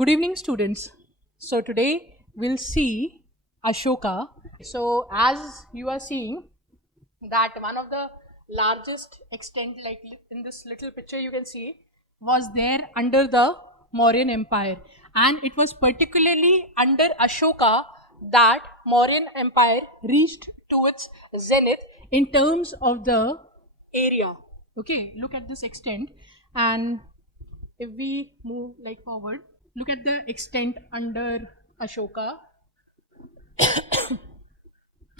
Good evening, students. So today we'll see Ashoka. So as you are seeing that one of the largest extent, like in this little picture you can see, was there under the Mauryan Empire, and it was particularly under Ashoka that Mauryan Empire reached to its zenith in terms of the area. Okay, look at this extent, and if we move like forward, look at the extent under Ashoka,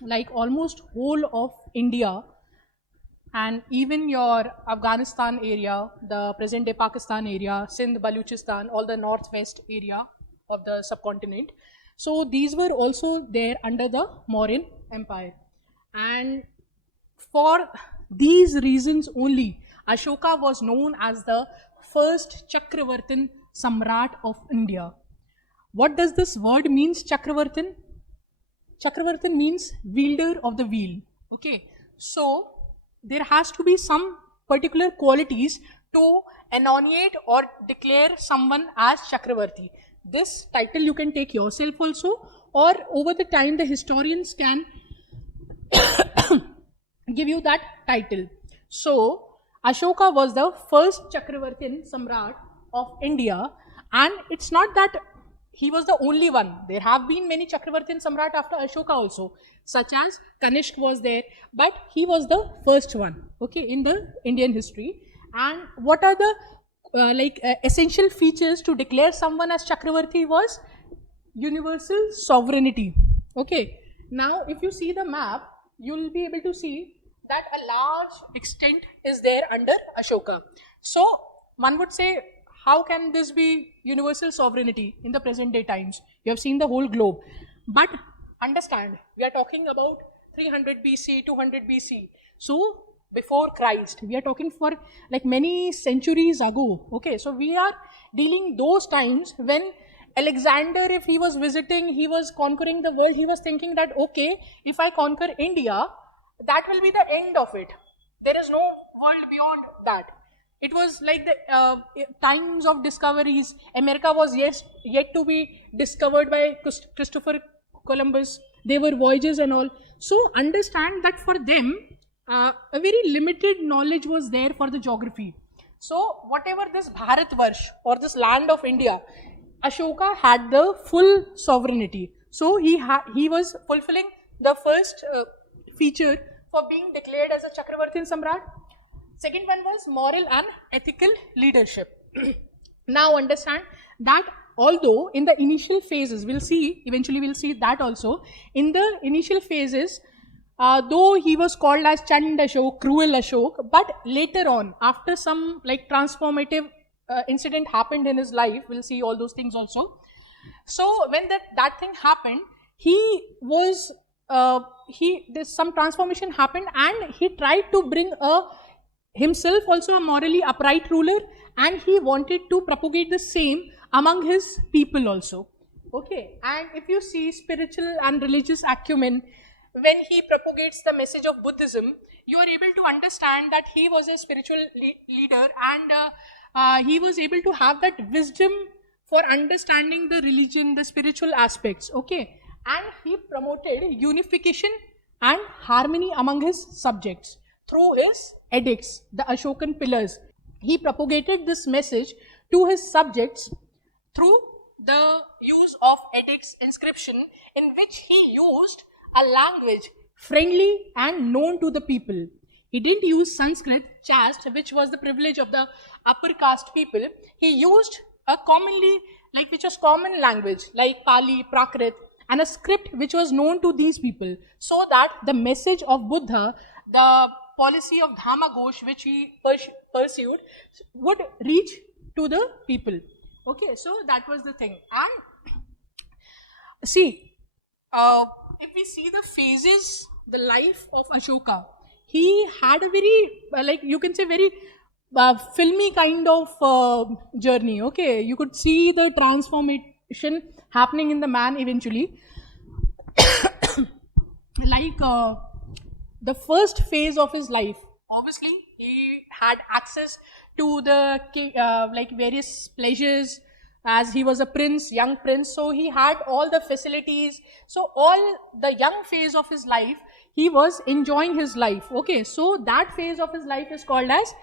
like almost whole of India and even your Afghanistan area, the present day Pakistan area, Sindh, Baluchistan, all the northwest area of the subcontinent. So these were also there under the Mauryan Empire, and for these reasons only Ashoka was known as the first Chakravartin Samrat of India. What does this word means, Chakravartin? Chakravartin means wielder of the wheel. Okay, so there has to be some particular qualities to announce or declare someone as Chakravarti. This title you can take yourself also, or over the time the historians can give you that title. So Ashoka was the first Chakravartin Samrat of India, and it's not that he was the only one. There have been many Chakravartin Samrat after Ashoka also, such as Kanishk was there, but he was the first one, okay, in the Indian history. And what are the essential features to declare someone as Chakravarti was universal sovereignty. Okay, now if you see the map, you will be able to see that a large extent is there under Ashoka. So one would say, how can this be universal sovereignty in the present day times? You have seen the whole globe. But understand, we are talking about 300 BC, 200 BC. So before Christ, we are talking for like many centuries ago. Okay, so we are dealing those times when Alexander, if he was visiting, he was conquering the world, he was thinking that, okay, if I conquer India, that will be the end of it. There is no world beyond that. It was like the times of discoveries. America was yet to be discovered by Christopher Columbus. There were voyages and all. So understand that for them, a very limited knowledge was there for the geography. So whatever this Bharatvarsh or this land of India, Ashoka had the full sovereignty. So he was fulfilling the first feature for being declared as a Chakravartin Samrat. Second one was moral and ethical leadership. Now understand that although in the initial phases, eventually we'll see that also, in the initial phases, though he was called as Chand Ashok, cruel Ashok, but later on, after some like transformative incident happened in his life, we'll see all those things also. So when that thing happened, some transformation happened, and he tried to bring himself also a morally upright ruler, and he wanted to propagate the same among his people also. Okay, and if you see spiritual and religious acumen, when he propagates the message of Buddhism, you are able to understand that he was a spiritual leader, and he was able to have that wisdom for understanding the religion, the spiritual aspects. Okay, and he promoted unification and harmony among his subjects through his edicts, the Ashokan pillars. He propagated this message to his subjects through the use of edicts inscription, in which he used a language friendly and known to the people. He didn't use Sanskrit, caste, which was the privilege of the upper caste people. He used a which was common language like Pali, Prakrit, and a script which was known to these people, so that the message of Buddha, the policy of Dhamma Ghosh which he pursued, would reach to the people. Okay, so that was the thing. And see, if we see the phases, the life of Ashoka, he had a very, you can say, very filmy kind of journey. Okay, you could see the transformation happening in the man eventually. The first phase of his life, obviously he had access to the various pleasures, as he was a prince, young prince, so he had all the facilities. So all the young phase of his life, he was enjoying his life. Okay, so that phase of his life is called as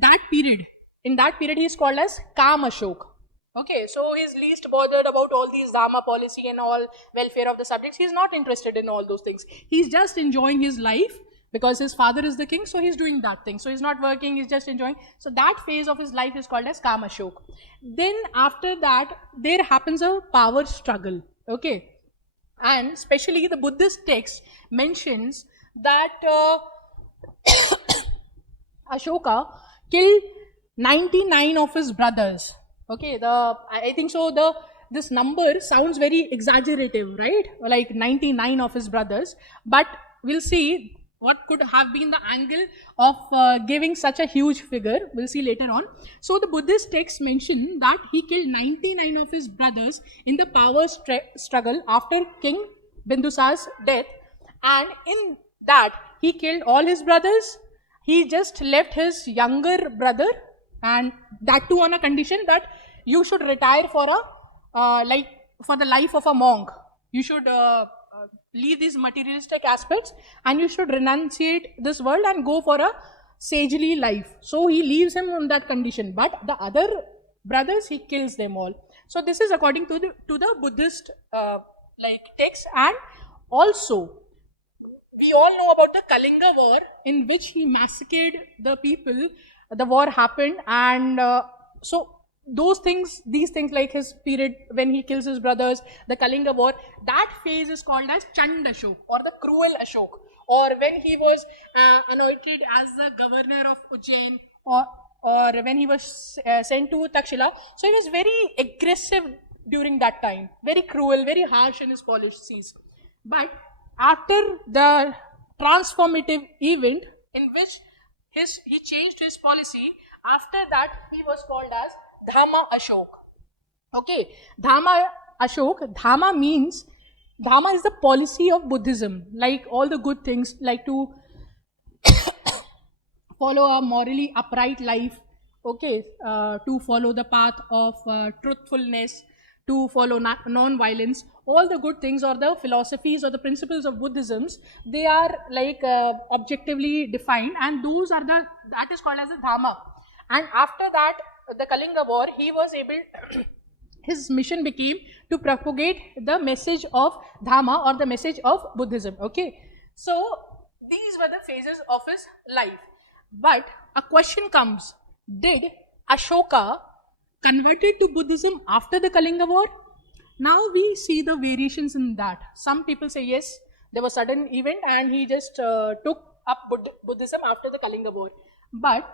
that period. In that period, he is called as Kam Ashok. Okay, so he's least bothered about all these Dharma policy and all welfare of the subjects. He's not interested in all those things. He's just enjoying his life because his father is the king, so he's doing that thing. So he's not working, he's just enjoying. So that phase of his life is called as Kam Ashok. Then after that, there happens a power struggle. Okay, and especially the Buddhist text mentions that Ashoka killed 99 of his brothers. Okay, I think so. This number sounds very exaggerative, right? Like 99 of his brothers, but we'll see what could have been the angle of giving such a huge figure. We'll see later on. So the Buddhist texts mention that he killed 99 of his brothers in the power struggle after King Bindusar's death, and in that he killed all his brothers. He just left his younger brother, and that too on a condition that you should retire for for the life of a monk. You should leave these materialistic aspects and you should renunciate this world and go for a sagely life. So he leaves him on that condition, but the other brothers he kills them all. So this is according to the Buddhist text. And also we all know about the Kalinga war, in which he massacred the people. The war happened, and so these things like his period when he kills his brothers, the Kalinga war, that phase is called as Chand Ashok, or the cruel Ashok, or when he was anointed as the governor of Ujjain, or when he was sent to Takshila. So he was very aggressive during that time, very cruel, very harsh in his policies. But after the transformative event in which he changed his policy, after that he was called as Dhamma Ashok. Okay, Dhamma Ashok, Dhamma is the policy of Buddhism, like all the good things, like to follow a morally upright life, okay, to follow the path of truthfulness, to follow non-violence. All the good things, or the philosophies or the principles of Buddhism, they are like objectively defined, and that is called as a Dhamma. And after that, the Kalinga war, he was able his mission became to propagate the message of Dhamma, or the message of Buddhism. Okay, so these were the phases of his life. But a question comes, did Ashoka converted to Buddhism after the Kalinga war? Now we see the variations in that. Some people say yes, there was a sudden event and he just took up Buddhism after the Kalinga war. But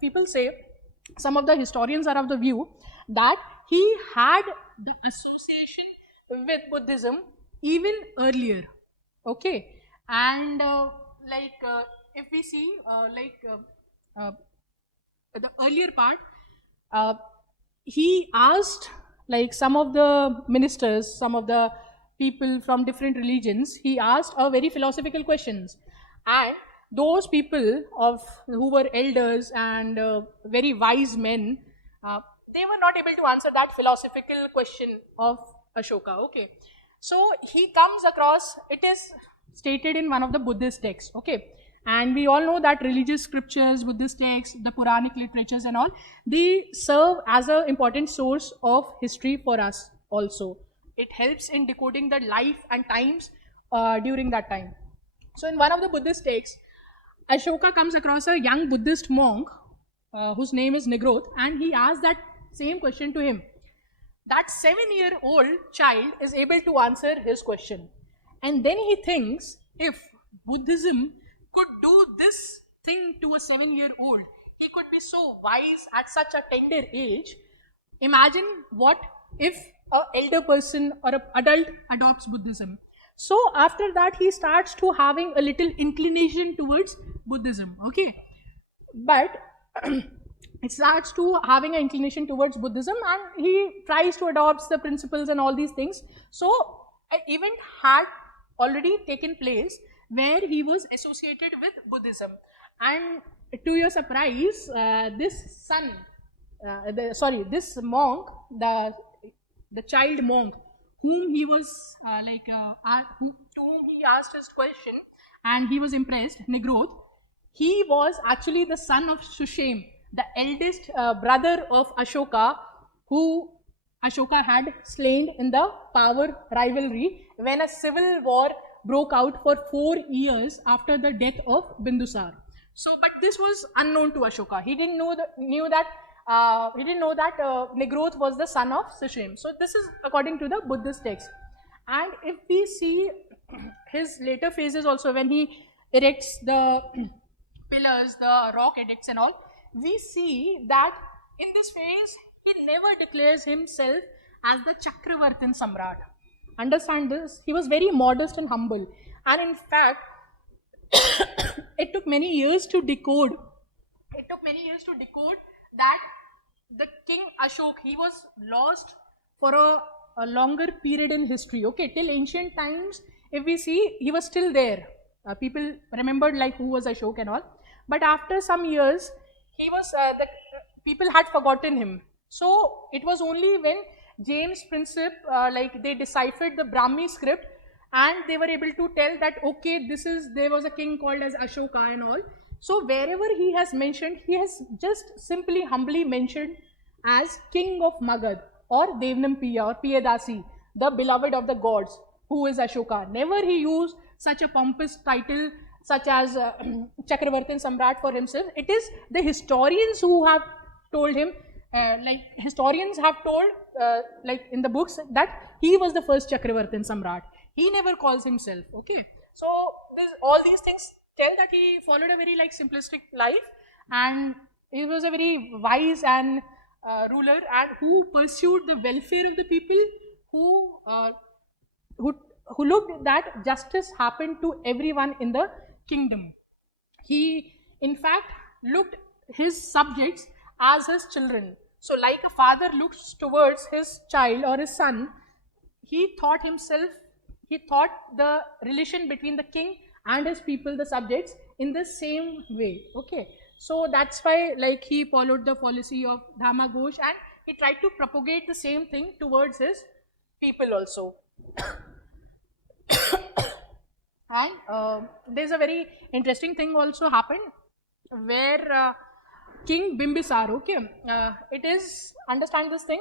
people say, some of the historians are of the view that he had the association with Buddhism even earlier. Okay, and if we see the earlier part, he asked some of the ministers, some of the people from different religions, he asked a very philosophical questions, and those people who were elders and very wise men, they were not able to answer that philosophical question of Ashoka. Okay, so he comes across, it is stated in one of the Buddhist texts. Okay, and we all know that religious scriptures, Buddhist texts, the Puranic literatures and all, they serve as an important source of history for us also. It helps in decoding the life and times during that time. So in one of the Buddhist texts, Ashoka comes across a young Buddhist monk whose name is Nigroth, and he asks that same question to him. That 7-year-old child is able to answer his question. And then he thinks, if Buddhism could do this thing to a 7-year-old, he could be so wise at such a tender age. Imagine what if an elder person or an adult adopts Buddhism. So after that, he starts to having a little inclination towards Buddhism. Okay, but it starts to having an inclination towards Buddhism, and he tries to adopt the principles and all these things. So an event had already taken place where he was associated with Buddhism, and to your surprise, this son this monk, the child monk, whom he was to whom he asked his question, and he was impressed, Nigroth. He was actually the son of Shushem, the eldest brother of Ashoka, who Ashoka had slain in the power rivalry when a civil war broke out for 4 years after the death of Bindusar. So, but this was unknown to Ashoka. He didn't know that Nigroth was the son of Shushem. So, this is according to the Buddhist text. And if we see his later phases also, when he erects the pillars, the rock edicts and all, we see that in this phase, he never declares himself as the Chakravartin Samrat. Understand this? He was very modest and humble. And in fact, it took many years to decode. That the King Ashok, he was lost for a longer period in history. Okay, till ancient times, if we see, he was still there. People remembered like who was Ashok and all. But after some years, he was the people had forgotten him. So it was only when James Princip they deciphered the Brahmi script, and they were able to tell that okay, there was a king called as Ashoka and all. So wherever he has mentioned, he has just simply humbly mentioned as King of Magad or Devnampiya or Piyadasi, the beloved of the gods, who is Ashoka. Never he used such a pompous title such as Chakravartin Samrat for himself. It is the historians who have told him, historians have told in the books that he was the first Chakravartin Samrat. He never calls himself. Okay, so all these things tell that he followed a very simplistic life, and he was a very wise and ruler, and who pursued the welfare of the people, who looked that justice happened to everyone in the kingdom. He in fact looked his subjects as his children. So like a father looks towards his child or his son, he thought the relation between the king and his people, the subjects, in the same way. Okay, so that's why he followed the policy of Dhamma Ghosh, and he tried to propagate the same thing towards his people also. And there's a very interesting thing also happened where King Bimbisar, it is, understand this thing,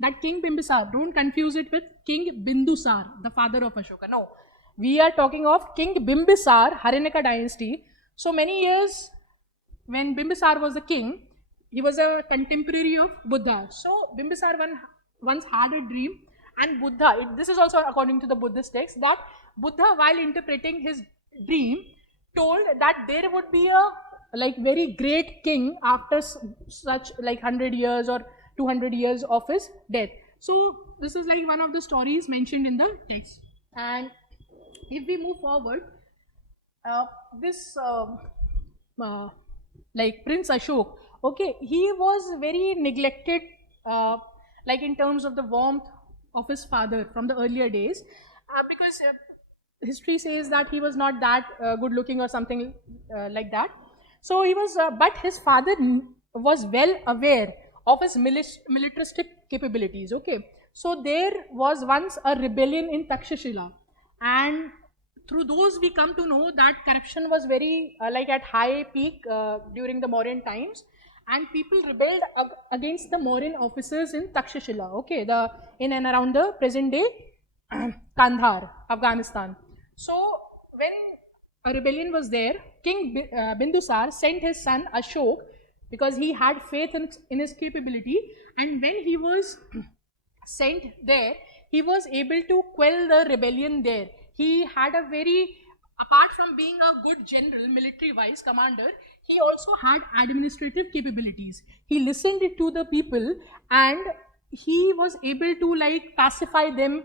that King Bimbisar, don't confuse it with King Bindusar, the father of Ashoka. No, we are talking of King Bimbisar, Haryana dynasty. So many years when Bimbisar was the king, he was a contemporary of Buddha. So Bimbisar once had a dream, and Buddha, this is also according to the Buddhist text, that Buddha, while interpreting his dream, told that there would be a very great king after such 100 years or 200 years of his death. So this is one of the stories mentioned in the text. And if we move forward, this Prince Ashok, he was very neglected in terms of the warmth of his father from the earlier days, because history says that he was not that good looking or something like that. So he was, but his father was well aware of his militaristic capabilities. Okay, so there was once a rebellion in Takshashila, and through those we come to know that corruption was very at high peak during the Mauryan times, and people rebelled against the Mauryan officers in Takshashila. Okay, in and around the present day Kandahar, Afghanistan. So when a rebellion was there, King Bindusar sent his son Ashok, because he had faith in his capability, and when he was sent there, he was able to quell the rebellion there. He had a very, apart from being a good general, military-wise commander, he also had administrative capabilities. He listened to the people, and he was able to pacify them.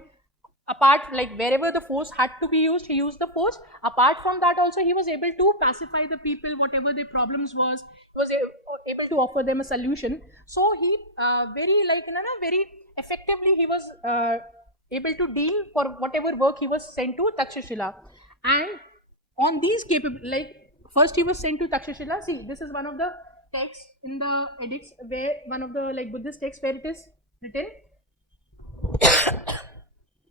Apart, wherever the force had to be used, he used the force. Apart from that also, he was able to pacify the people, whatever their problems was, he was able to offer them a solution. So he very effectively he was able to deal for whatever work he was sent to Takshashila. And on these first he was sent to Takshashila. See, this is one of the text in the edicts, where one of the like Buddhist texts where it is written,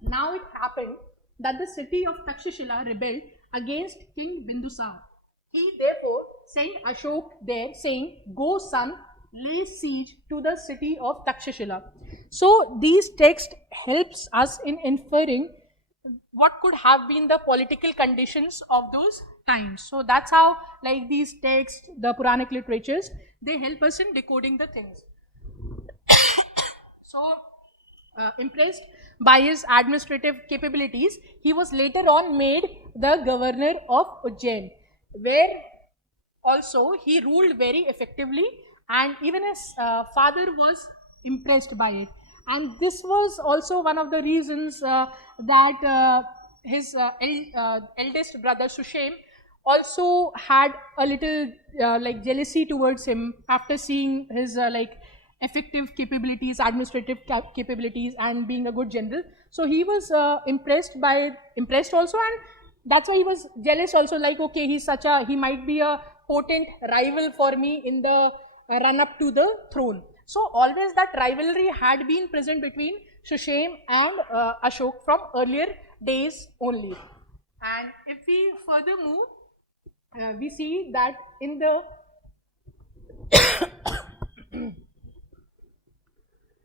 now it happened that the city of Takshashila rebelled against King Bindusar. He therefore sent Ashok there, saying, "Go, son, lay siege to the city of Takshashila." So these texts helps us in inferring what could have been the political conditions of those times. So that's how like these texts, the Puranic literatures, they help us in decoding the things. So impressed by his administrative capabilities, he was later on made the governor of Ujjain, where also he ruled very effectively, and even his father was impressed by it. And this was also one of the reasons that his eldest brother Sushem also had a little like jealousy towards him after seeing his like effective capabilities, administrative capabilities, and being a good general. So he was impressed also, and that's why he was jealous also, like, okay, he might be a potent rival for me in the run up to the throne. So always that rivalry had been present between Sushem and Ashok from earlier days only. And if we further move, we see that in the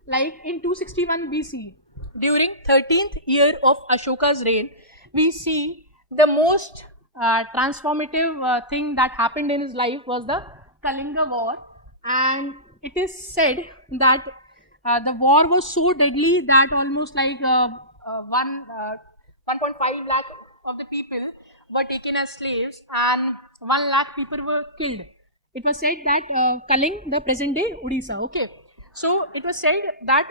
like in 261 BC, during 13th year of Ashoka's reign, we see the most transformative thing that happened in his life was the Kalinga War. And it is said that the war was so deadly that almost like 1.5 lakh of the people were taken as slaves, and 1 lakh people were killed. It was said that Kaling, the present day Odisha, okay. So it was said that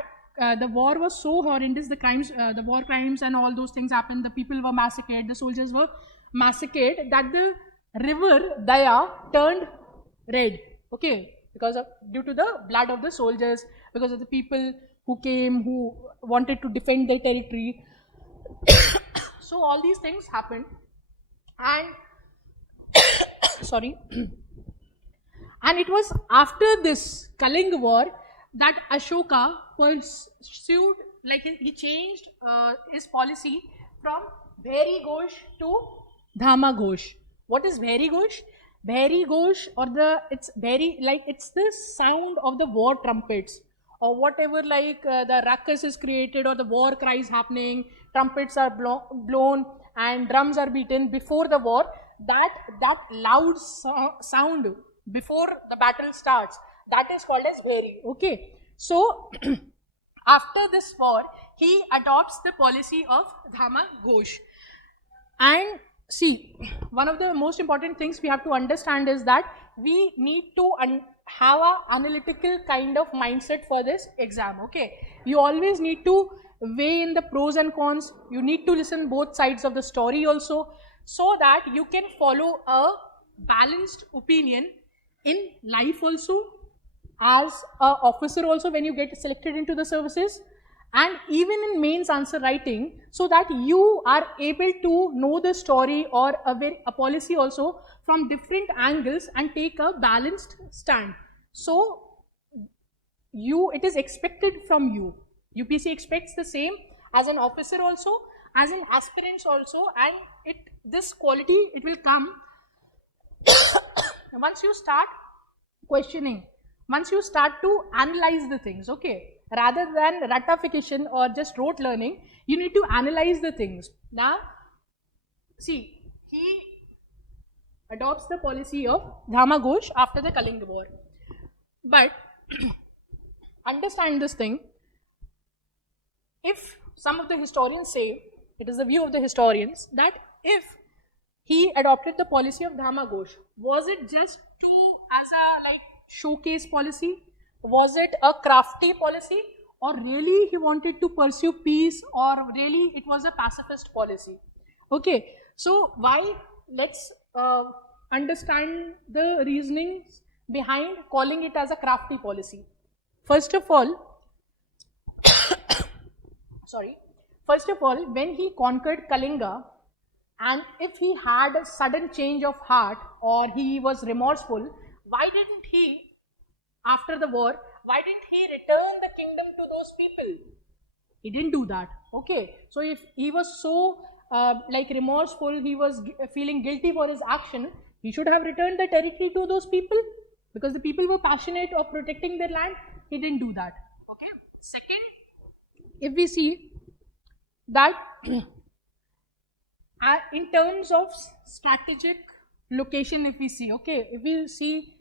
the war was so horrendous, the crimes, the war crimes and all those things happened, the people were massacred, the soldiers were massacred, that the river Daya turned red, okay, due to the blood of the soldiers, because of the people who came, who wanted to defend their territory. So all these things happened, and sorry, and it was after this Kaling war that Ashoka pursued, like he changed his policy from Bhairi Ghosh to Dhama Ghosh. What is Bhairi Ghosh? Bhairi Ghosh, or it's Bhairi, like it's the sound of the war trumpets, or whatever, like the ruckus is created or the war cries happening, trumpets are blown and drums are beaten before the war. That loud sound before the battle starts, that is called as Bhairi. Okay, so after this war, he adopts the policy of Dhama Ghosh. And see, one of the most important things we have to understand is that we need to have an analytical kind of mindset for this exam. Okay, you always need to weigh in the pros and cons. You need to listen both sides of the story also, so that you can follow a balanced opinion in life also, as an officer also when you get selected into the services, and even in mains answer writing, so that you are able to know the story or a policy also from different angles and take a balanced stand. So it is expected from you. UPSC expects the same as an officer also, as an aspirants also, and this quality it will come once you start questioning, once you start to analyze the things, okay. Rather than ratification or just rote learning, you need to analyze the things. Now, see, he adopts the policy of Dhama Ghosh after the Kalinga War. But understand this thing, if some of the historians say, it is the view of the historians, that if he adopted the policy of Dhama Ghosh, was it just as a like showcase policy? Was it a crafty policy, or really he wanted to pursue peace, or really it was a pacifist policy? Okay, so why? Let's understand the reasonings behind calling it as a crafty policy. First of all, when he conquered Kalinga, and if he had a sudden change of heart or he was remorseful, why didn't he after the war, why didn't he return the kingdom to those people? He didn't do that. Okay, so if he was so like remorseful, he was feeling guilty for his action, he should have returned the territory to those people, because the people were passionate of protecting their land. He didn't do that. Okay, second, if we see that in terms of strategic location, if we see, okay, if we see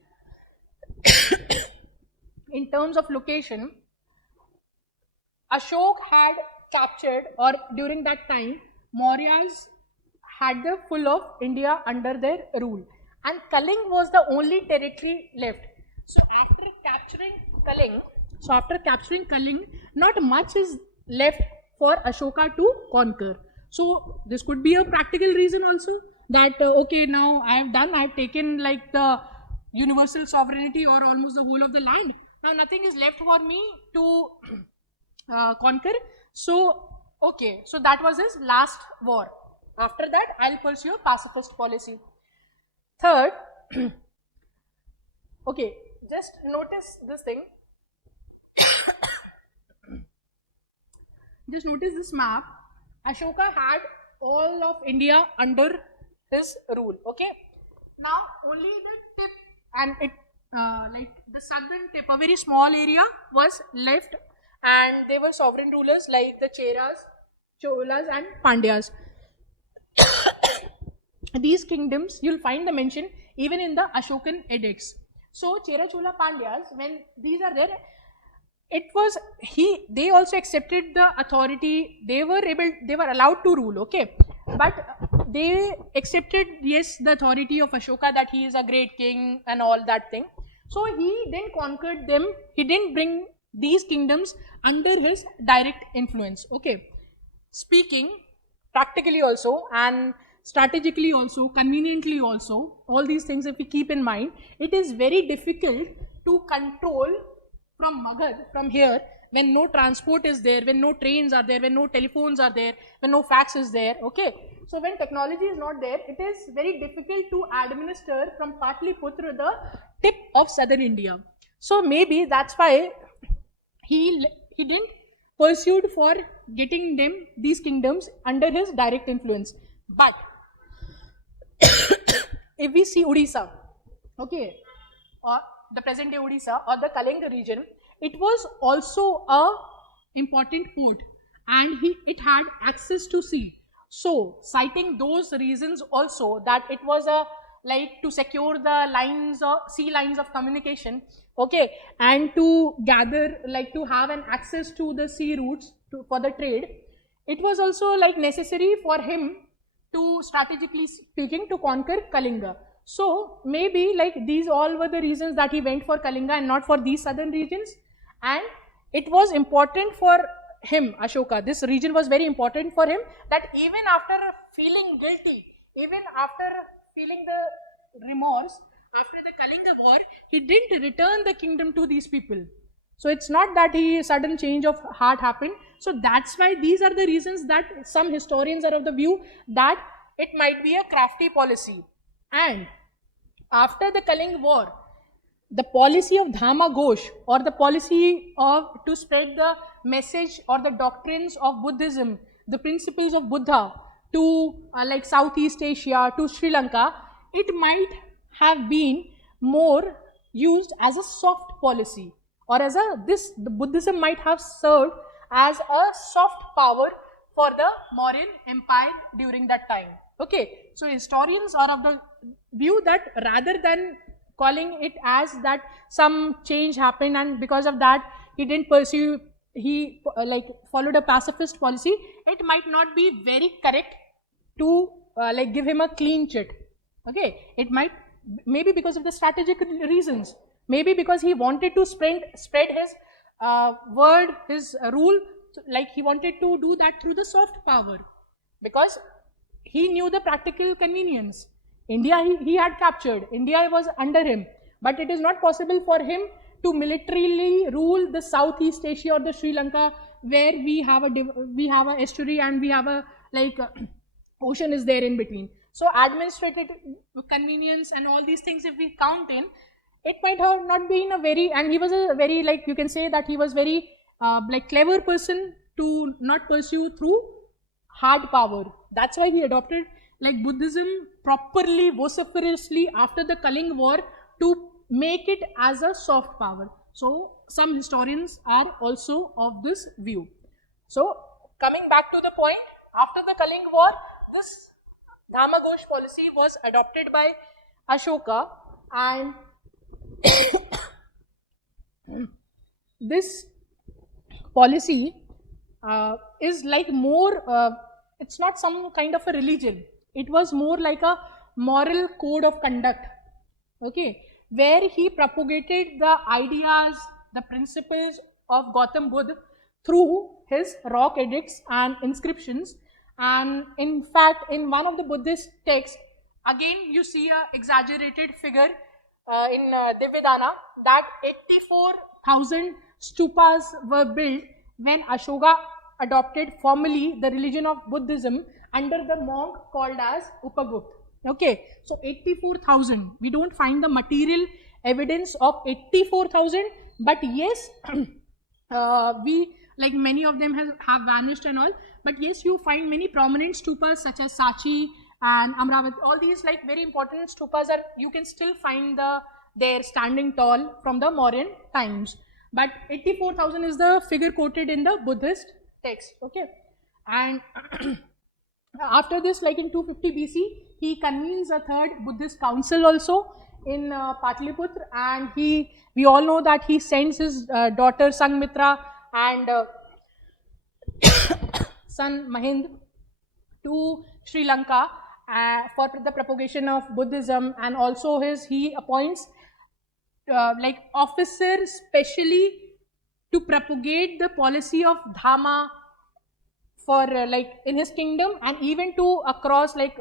in terms of location, Ashok had captured, or during that time, Mauryas had the full of India under their rule, and Kaling was the only territory left. So after capturing Kaling, not much is left for Ashoka to conquer. So this could be a practical reason also, that okay, now I have taken like the universal sovereignty or almost the whole of the land. Now nothing is left for me to conquer. So okay, so that was his last war. After that, I'll pursue a pacifist policy. Third, okay, just notice this thing. Just notice this map. Ashoka had all of India under his rule. Okay, now only the tip and it like the southern tip, a very small area was left, and they were sovereign rulers like the Cheras, Cholas and Pandyas. These kingdoms, you'll find the mention even in the Ashokan edicts. So Chera, Chola, Pandyas, when these are there, it was they also accepted the authority. They were allowed to rule, okay, but they accepted, yes, the authority of Ashoka, that he is a great king and all that thing. So he then conquered them. He didn't bring these kingdoms under his direct influence. Okay, speaking practically also and strategically also, conveniently also, all these things if we keep in mind, it is very difficult to control from Nagar, from here, when no transport is there, when no trains are there, when no telephones are there, when no fax is there. Okay, so when technology is not there, it is very difficult to administer from Patliputra, the tip of southern India. So maybe that's why he didn't pursued for getting them, these kingdoms, under his direct influence. But if we see Odisha, okay, or the present day Odisha or the Kalinga region, it was also a important port, and it had access to sea. So citing those reasons also, that it was a like to secure the lines or sea lines of communication, okay, and to gather, like to have an access to the sea routes for the trade, it was also like necessary for him to, strategically speaking, to conquer Kalinga. So maybe like these all were the reasons that he went for Kalinga and not for these southern regions. And it was important for him, Ashoka, this region was very important for him, that even after feeling guilty, even after feeling the remorse after the Kalinga war, he didn't return the kingdom to these people. So it's not that sudden change of heart happened. So that's why these are the reasons that some historians are of the view that it might be a crafty policy. And after the Kalinga war, the policy of Dhamma Ghosh, or the policy of to spread the message or the doctrines of Buddhism, the principles of Buddha to like Southeast Asia, to Sri Lanka, it might have been more used as a soft policy, or as the Buddhism might have served as a soft power for the Mauryan Empire during that time. Okay, so historians are of the view that rather than calling it as that some change happened and because of that he didn't pursue, he like followed a pacifist policy, it might not be very correct to like give him a clean chit. Okay, it might, maybe because of the strategic reasons, maybe because he wanted to spread his word, his rule, like he wanted to do that through the soft power, because he knew the practical convenience. India he had captured, India was under him, but it is not possible for him to militarily rule the Southeast Asia or the Sri Lanka, where we have a estuary and we have a like ocean is there in between. So administrative convenience and all these things, if we count in, it might have not been a very, and he was a very, like you can say that he was very like clever person to not pursue through hard power. That's why he adopted like Buddhism properly, vociferously after the Kaling War to make it as a soft power. So some historians are also of this view. So coming back to the point, after the Kaling War, this Dhamaghosh policy was adopted by Ashoka, and this policy is like more, it's not some kind of a religion, it was more like a moral code of conduct, okay, where he propagated the ideas, the principles of Gautam Buddha through his rock edicts and inscriptions. And in fact, in one of the Buddhist texts, again you see a exaggerated figure in Divyadana, that 84,000 stupas were built when Ashoka adopted formally the religion of Buddhism under the monk called as Upagupta. Okay, so 84,000. We don't find the material evidence of 84,000, but yes, we, like many of them have vanished and all. But yes, you find many prominent stupas such as Sachi and Amravati. All these like very important stupas are, you can still find their standing tall from the Mauryan times. But 84,000 is the figure quoted in the Buddhist text. Okay, and after this, like in 250 BC, he convenes a third Buddhist council also in Pataliputra, and we all know that he sends his daughter Sangmitra and son Mahind to Sri Lanka for the propagation of Buddhism, and also he appoints like officers specially to propagate the policy of Dhamma for like in his kingdom, and even to across like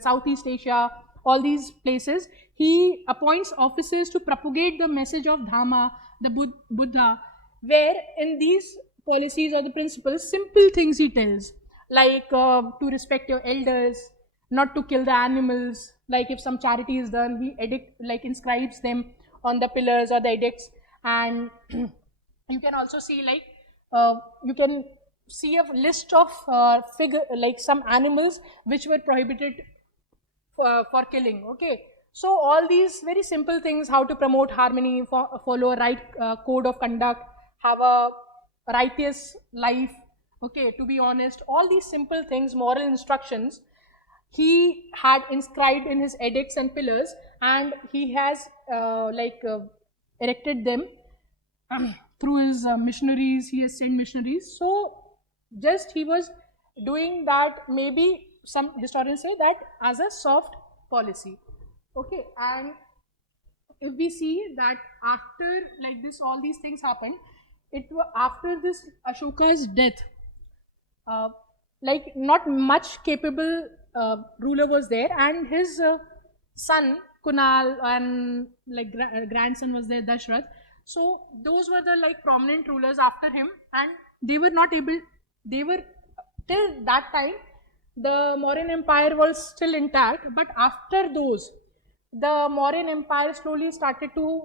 Southeast Asia, all these places. He appoints officers to propagate the message of Dhamma, the Buddha, where in these policies or the principles, simple things he tells, like to respect your elders, not to kill the animals, like if some charity is done, he inscribes them on the pillars or the edicts. And you can also see like you can see a list of like some animals which were prohibited for killing. Okay, so all these very simple things, how to promote harmony, follow a right code of conduct, have a righteous life, okay, to be honest, all these simple things, moral instructions, he had inscribed in his edicts and pillars, and he has erected them through his missionaries. He has sent missionaries. So just he was doing that, maybe some historians say that as a soft policy. Okay, and if we see that after like this, all these things happened, it was after this Ashoka's death, like not much capable ruler was there, and his son Kunal and like grandson was there, Dashrath. So those were the like prominent rulers after him, and they were not able, they were till that time the Mauryan Empire was still intact, but after those the Mauryan Empire slowly started to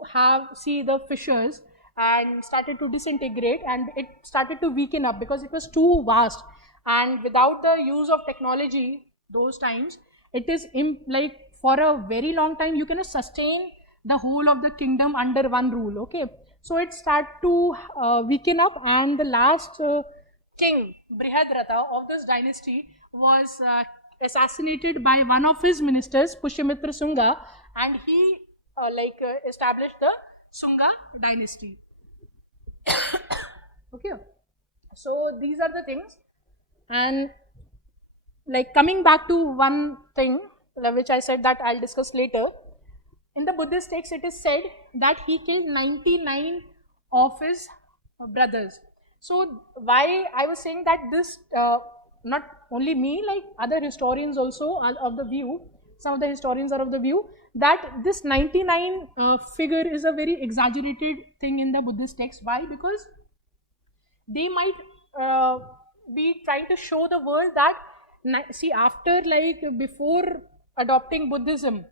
see the fissures and started to disintegrate, and it started to weaken up because it was too vast, and without the use of technology those times, it is like for a very long time you cannot sustain the whole of the kingdom under one rule. Okay, so it started to weaken up, and the last king Brihadratha of this dynasty was assassinated by one of his ministers, Pushyamitra Sunga, and he established the Sunga dynasty. Okay, so these are the things. And like coming back to one thing which I said that I'll discuss later, in the Buddhist text it is said that he killed 99 of his brothers. So why I was saying that this, not only me, like other historians also are of the view, some of the historians are of the view that this 99 figure is a very exaggerated thing in the Buddhist text. Why? Because they might be trying to show the world that, see, after like before adopting Buddhism,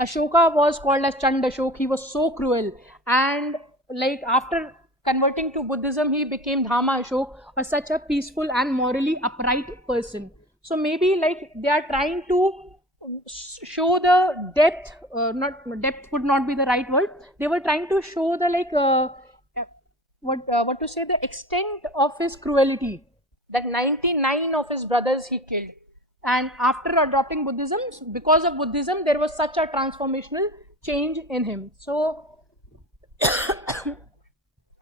Ashoka was called as Chand Ashok. He was so cruel, and like after converting to Buddhism, he became Dhamma Ashok, or such a peaceful and morally upright person. So maybe like they are trying to show the depth. Not depth would not be the right word. They were trying to show the like what to say, the extent of his cruelty. That 99 of his brothers he killed, and after adopting Buddhism, because of Buddhism, there was such a transformational change in him. So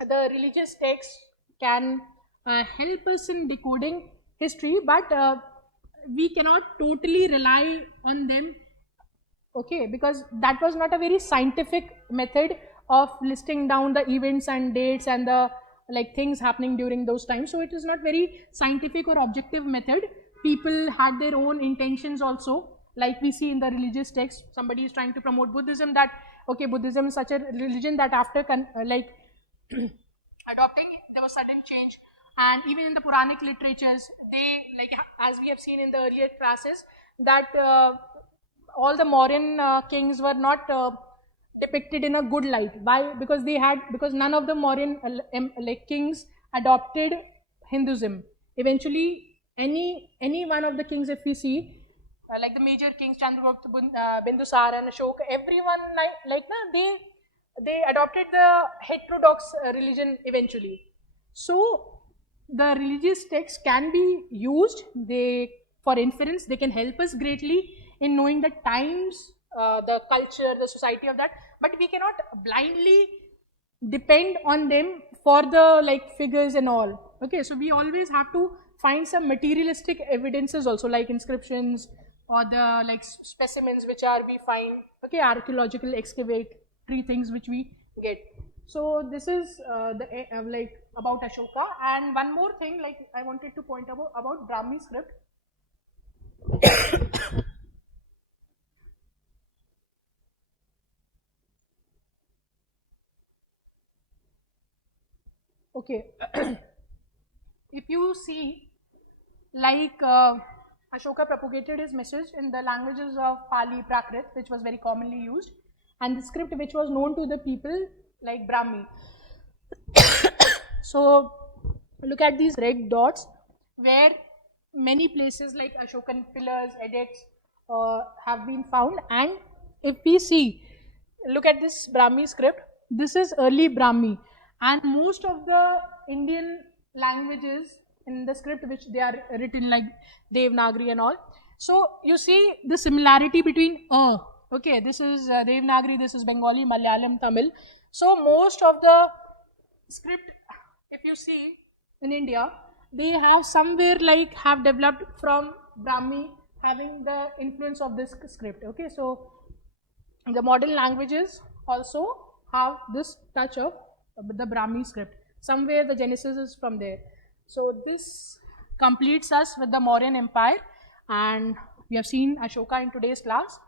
the religious texts can help us in decoding history, but we cannot totally rely on them, okay, because that was not a very scientific method of listing down the events and dates and the like things happening during those times. So it is not very scientific or objective method. People had their own intentions also, like we see in the religious text. Somebody is trying to promote Buddhism, that okay, Buddhism is such a religion that after like adopting, there was sudden change. And even in the Puranic literatures, they, like as we have seen in the earlier classes, that all the Mauryan kings were not depicted in a good light. Why? Because none of the Mauryan like kings adopted Hinduism. Eventually, any one of the kings, if we see, like the major kings, Chandragupta, Bindusar, and Ashok, everyone they adopted the heterodox religion eventually. So the religious texts can be used for inference. They can help us greatly in knowing the times, the culture, the society of that, but we cannot blindly depend on them for the like figures and all. Okay, so we always have to find some materialistic evidences also, like inscriptions or the like specimens which are we find, okay, archaeological excavatory things which we get. So this is the like about Ashoka. And one more thing, like I wanted to point out about Brahmi script. Okay, if you see, like Ashoka propagated his message in the languages of Pali, Prakrit, which was very commonly used, and the script which was known to the people like Brahmi. So look at these red dots where many places like Ashokan pillars, edicts have been found. And if we see, look at this Brahmi script, this is early Brahmi, and most of the Indian languages in the script which they are written like Devanagari and all. So you see the similarity between okay, this is Devanagari, this is Bengali, Malayalam, Tamil. So most of the script, if you see in India, they have somewhere like have developed from Brahmi, having the influence of this script. Okay, so the modern languages also have this touch of the Brahmi script. Somewhere the genesis is from there. So this completes us with the Mauryan Empire, and we have seen Ashoka in today's class.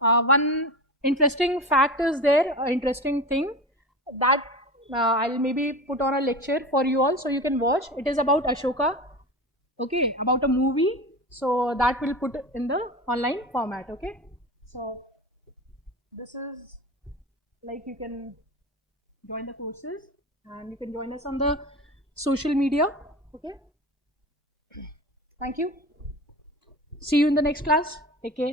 One interesting fact is there, interesting thing that I'll maybe put on a lecture for you all so you can watch. It is about Ashoka, okay, about a movie. So that will put in the online format, okay. So this is like you can join the courses and you can join us on the social media, okay. Thank you. See you in the next class. Take care.